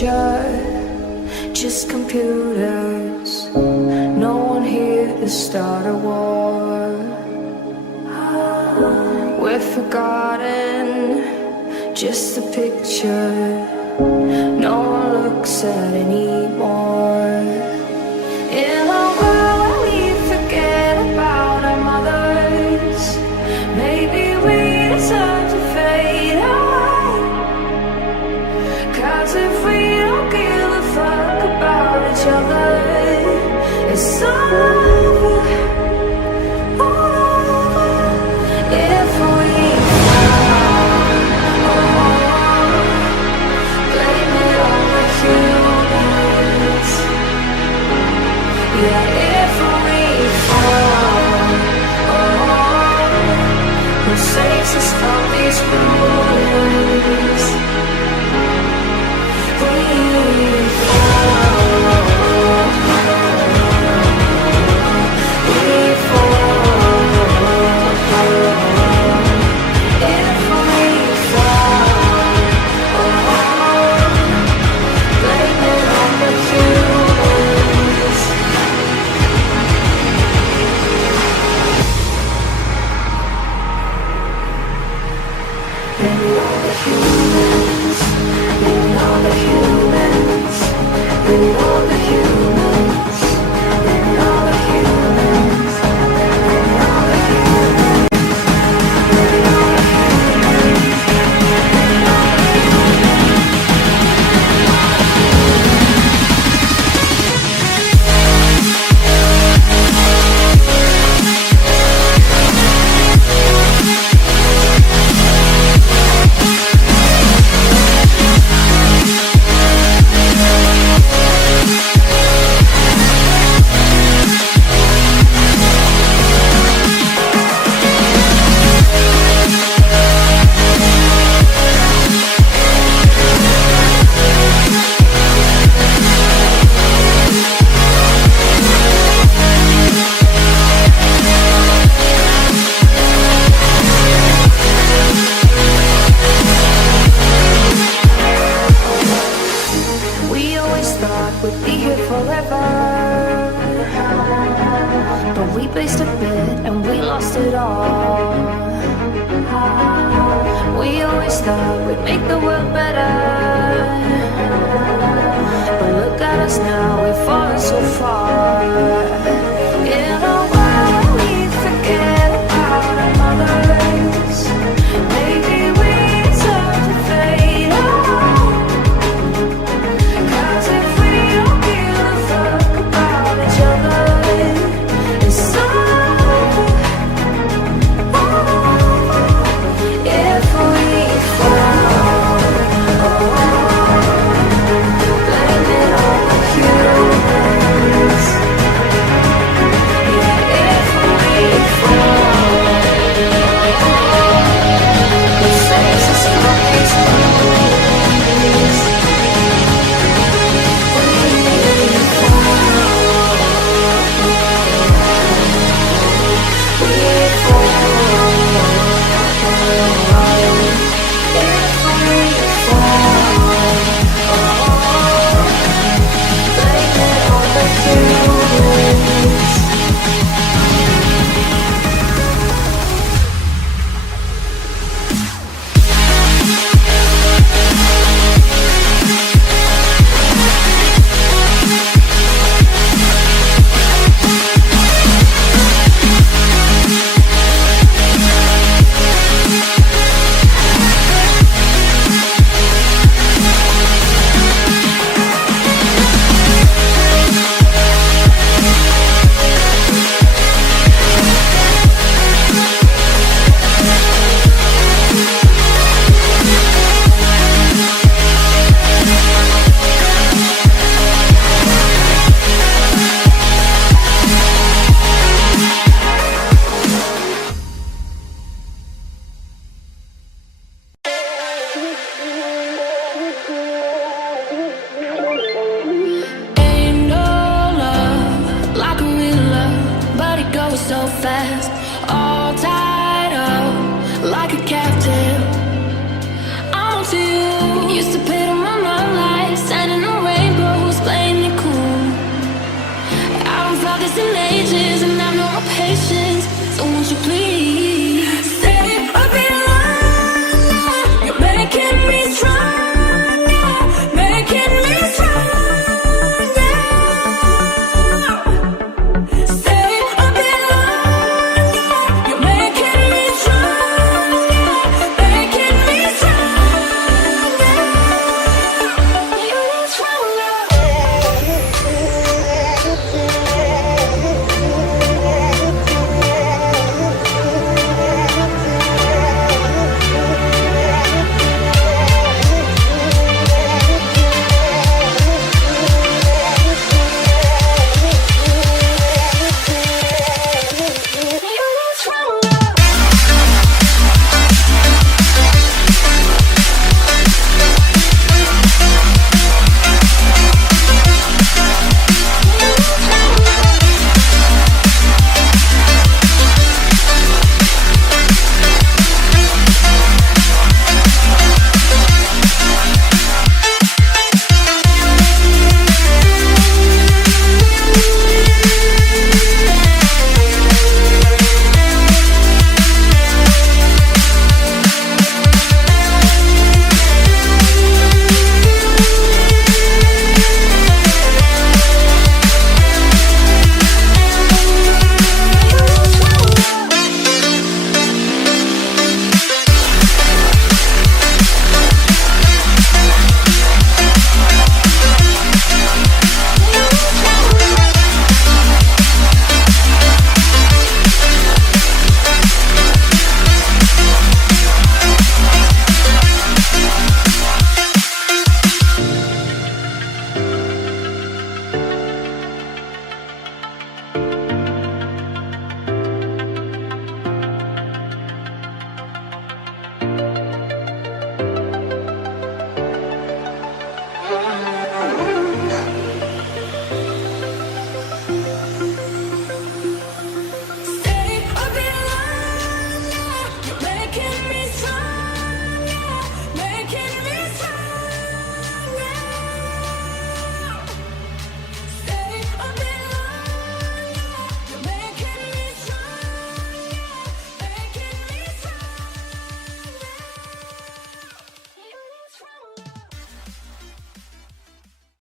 picture, just computers. No one here to start a war. We're forgotten, just a picture no one looks at anymore. In a world where we forget about our mothers, maybe we deserve to fade away. 'Cause if we don't give a fuck about each other, it's all over, all over. If we fall, blame it on the humans. Yeah, if we fall, who saves us from these ruins? We fall, we fall. If we fall, blame it on the humans. Blame it on the humans. Blame it on the humans. Blame it on the humans. Blame it on the humans. Blame it on the humans. Blame it on the We always thought we'd be here forever, but we placed a bet and we lost it all. We always thought we'd make the world better, but look at us now,